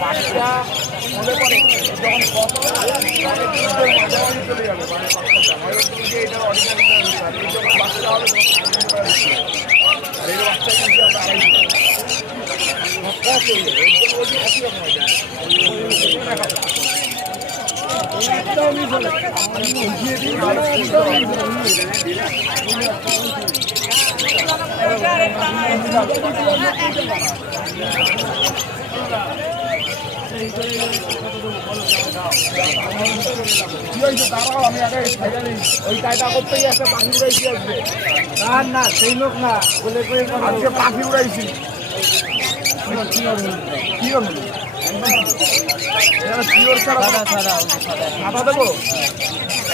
বাচ্চা মনে করে যখন চলে যাবে এটা বাচ্চা হবে আর এই বাচ্চা কিন্তু দাঁড়াও আমি আগে ওই কায়দা করতেই একটা পাখি উড়াইছি আসবে না না সেই লোক না বলে আজকে পাখি উড়াইছি কি হলো পিওর ছাড়া সাদা দেবো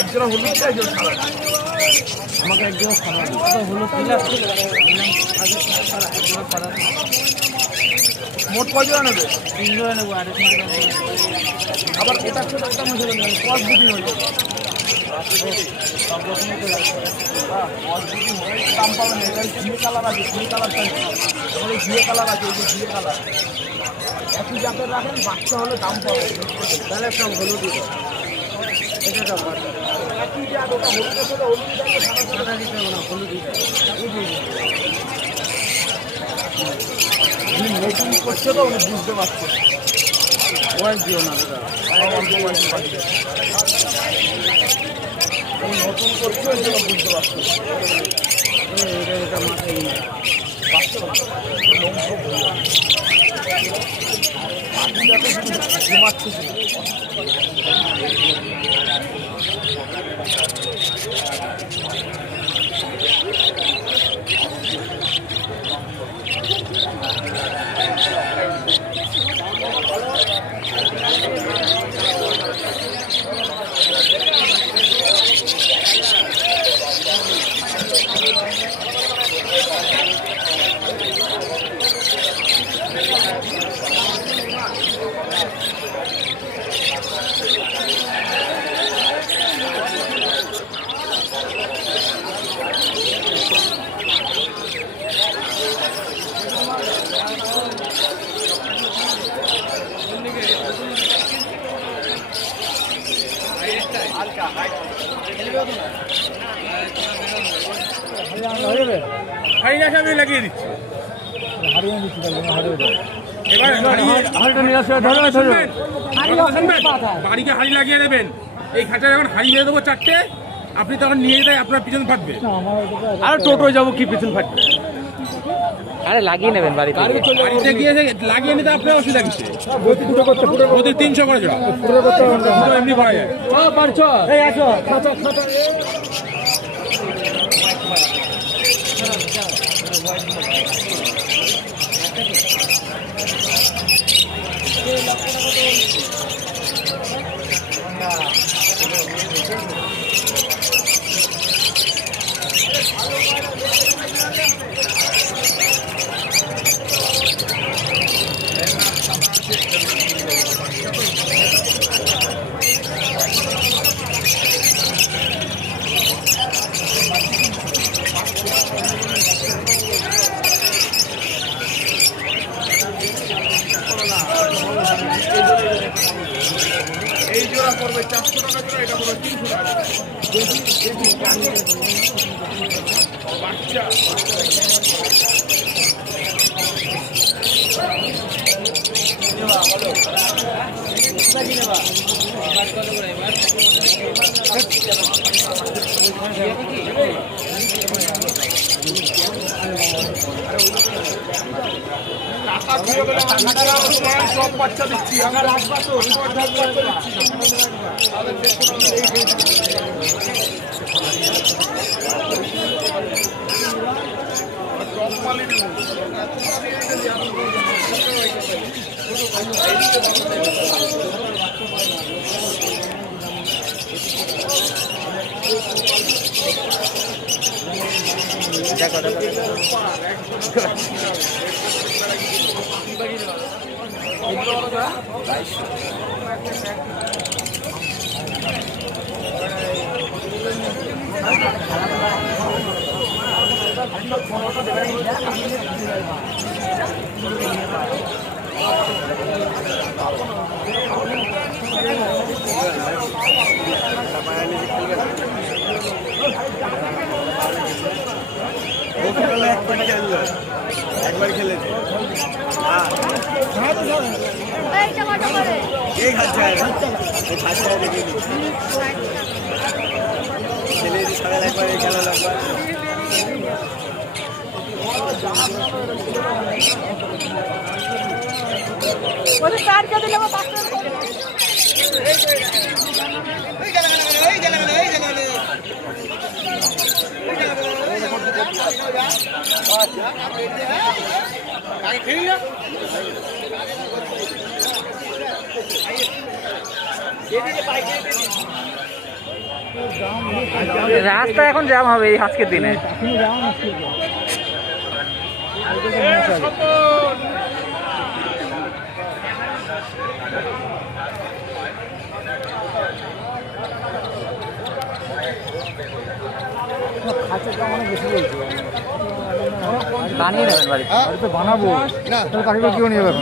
একজোড়া হলুদ একজন সাদা আমাকে একজন সাদা হলুদ মোট কজোড়া নেবে 3 জোড়া নেবো আর আবার এটার সাথে একটা মজা নেবেন কস দুটি হয়ে যাবে দাম পাবেন এটা ঘিয়ে কালার আছে ঘিয়ে কালার চাইছে ঘিয়ে কালার আছে এই যে ঘিয়ে কালার একই জাতের রাখেন বাচ্চা হলে দাম পাবে তাহলে সব হলুদ এটা একই জাত ওটা হলুদের সাথে হলুদ সাদা দিতে হবে না হলুদ নতুন করছে তো উনি বুঝতে পারছে ওয়াইস দিও না নতুন করছে ওই জন্য বুঝতে পারছে এটা মাথায় ঘুমাচ্ছে আমি লাগিয়ে দিচ্ছি বাড়িকে হাড়ি লাগিয়ে দেবেন এই খাঁচায় যখন হাড়ি দিয়ে দেবো 4টে আপনি তখন নিয়ে যায় আপনার পিছন ফাটবে আর টোটোয় যাবো কি পিছন ফাটবে আরে লাগিয়ে নেবেন বাড়িতে গিয়ে লাগিয়ে নিতে আপনার অসুবিধা কিছু 300 করে জোড়া এমনি পাওয়া যায় এই জোড়া পড়বে 400 টাকা জোড়া এটা পড়বে 300 টাকা বাচ্চা সব বাচ্চা দিচ্ছি আমার রাখবা তো একবার খেলেছে ছেলে সকাল একবার খেলা লাগবে রাস্তা এখন জ্যাম হবে এই আজকের দিনে। বানিয়ে নেবেন বাড়িতে। বাড়িতে বানাবো না তাহলে কারিগর কেউ নিয়ে যাবে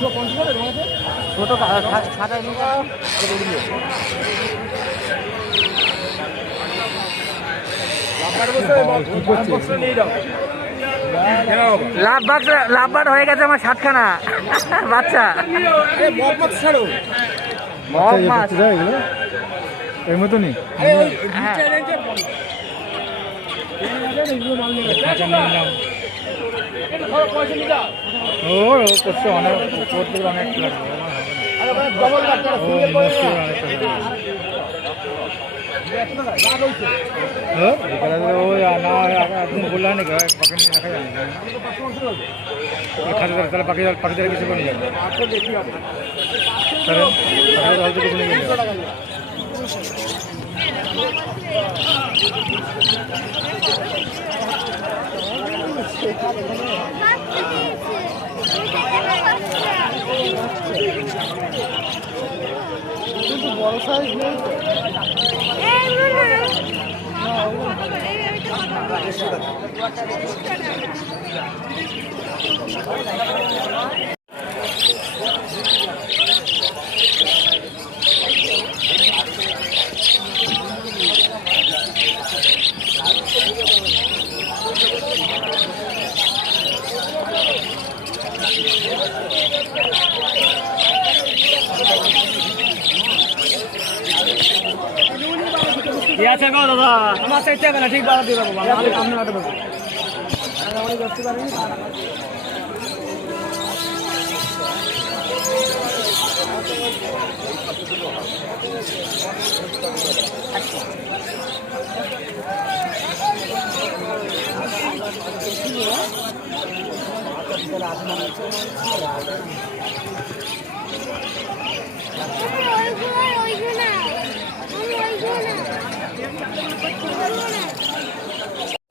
ছোট খাতা লাভবাট হয়ে গেছে আমার 7খানা বাচ্চা। মগ মাছ এর মতনই ও করছে অনেক করতে অনেক ওই না বললাম নাকি পাখি নিয়ে রাখা যায় খাতে তাহলে পাখিদের কিছু করে নিয়ে যাবে তাহলে কিছু নিয়ে যাবে বড় সাইজ নেই আছে গো দাদা আমার চাইতে হবে না ঠিক বাড়া দিয়ে দেবো আমি আটে দেবো অনেক করতে পারিনি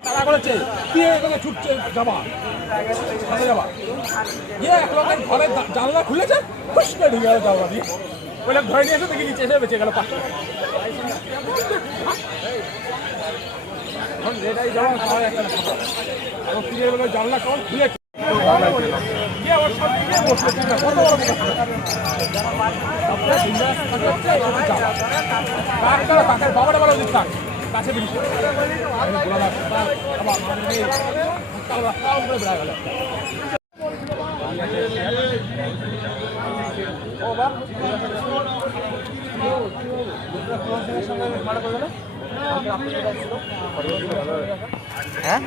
তারা করেছে কি এখানে ছুটছে যাবা যাবা গিয়ে এক লোকের ঘরের জানলা খুলেছে খুশ করে ঢুকে গেল জানলা দিয়ে ওই লোক ধরে নিয়ে এসে দেখি নিচে এসে বেঁচে গেল 500 এখন যেটাই যাওয়া সবাই একটা এখন ফিরে গেল জানলা কেমন খুলে বাবাটা বলা উচিত থাক কাছে বেরিয়েছে হ্যাঁ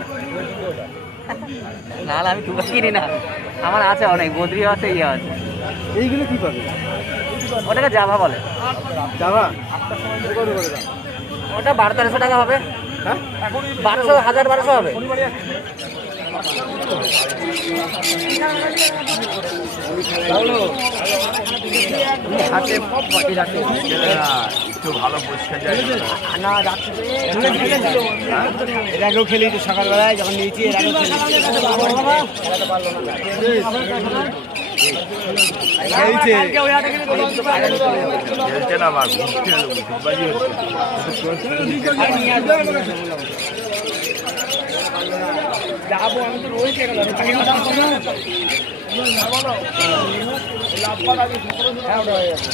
না আমি টুকা কিনি না, আমার আছে অনেক বদ্রি আছে ইয়ে আছে। এইগুলো কি পাবে? ওটাকে জাভা বলে। জাভা ওটা 1200-1300 টাকা হবে। হ্যাঁ 1200 1200 হবে। হাতে একটু ভালো পরিষ্কার যায় না যাচ্ছে এর আগেও খেলি তো সকালবেলায় যখন নিয়েছি এর আগেও খেলছে যাবো আমি তো রয়েছে লাভ করা আগে 1700 হয়ে গেছে।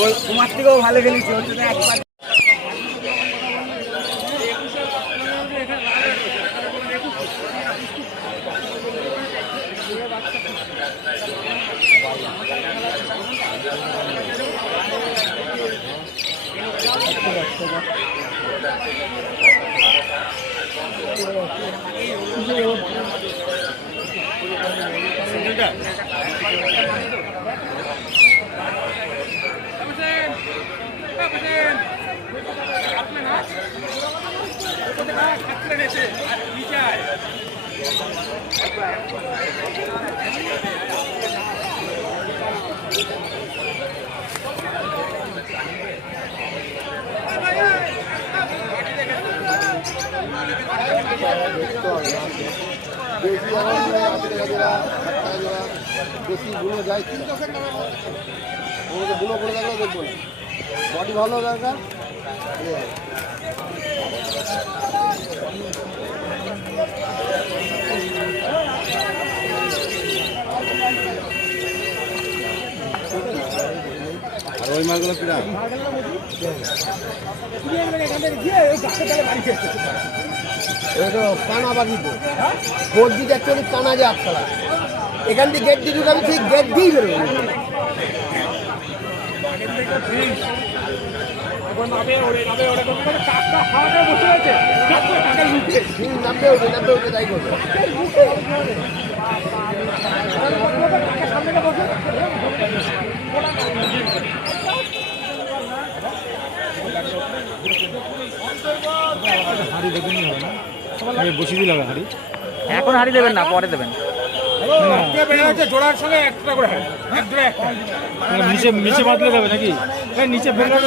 ওই তোমার থেকেও ভালো খেলেছি ওর জন্য একবার বেশি গুলো যায় গুলো করে দেখলে দেখবো না বডি ভালো দরকার আর ওই মালগুলো কিনা কানা বাগিতে ভোট দিতে অ্যাকচুয়ালি কানা যে আপনারা এখান থেকে গেট দিয়ে ঢুকাবি ঠিক গেট দিয়েই বেরোবে নামবে ওঠে তাই করবে বসিয়ে দিল হাড়ি এখন হারি দেবেন না, পরে দেবেন। জোড়ার সঙ্গে একটা করে এক জোড়া একটা নিচে নিচে বাঁধলে যাবে নাকি নিচে বেঁধে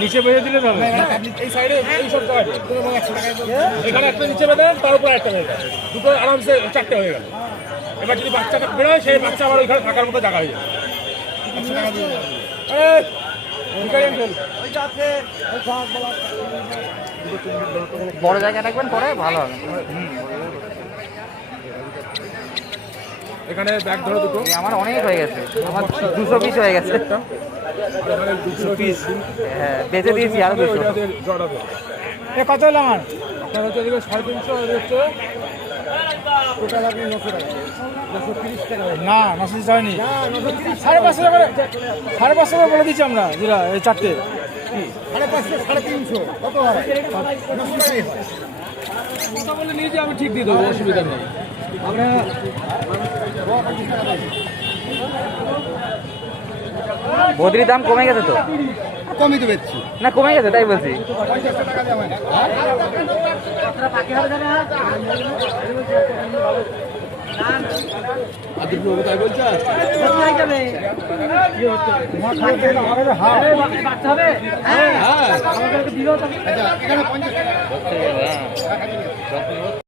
নিচে বেঁধে দিলে যাবে এই সাইডে এই সব জায়গায় এখানে একটা নিচে বেঁধে তার উপরে একটা বেঁধে দুটো আরামসে চারটে হয়ে গেল। এবার যদি বাচ্চাটা বেরোয় সেই বাচ্চা আবার ওইখানে থাকার মতো জায়গা হয়ে যাবে। বড় জায়গায় রাখবেন, পরে ভালো হবে। এখানে ব্যাগ ধরো দুটো। আমার অনেক হয়ে গেছে, আমার 200 পিস হয়ে গেছে। 200 পিস হ্যাঁ, বেঁচে দিয়েছি আরো 200। কত হলো আমার আপনার হচ্ছে এদিকে 350 হচ্ছে টোটাল আপনি 900 টাকা 930 টাকা না 930 হয়নি 550 টাকা করে 550 টাকা বলে দিচ্ছি আমরা যেটা এই চারটে 550 350 কত হয় 900 টাকাই হয়। কথা বলে নিয়ে যে আমি ঠিক দিয়ে দেবো, অসুবিধা নেই। আমরা বদ্রির দাম কমে গেছে তো? কমই তো বেচছি না, কমে গেছে তাই বলছি। 50 টাকা যাবে না। আদি প্রভু তাই বলছে বাচ্চা হবে? হ্যাঁ, এখানে 50 টাকা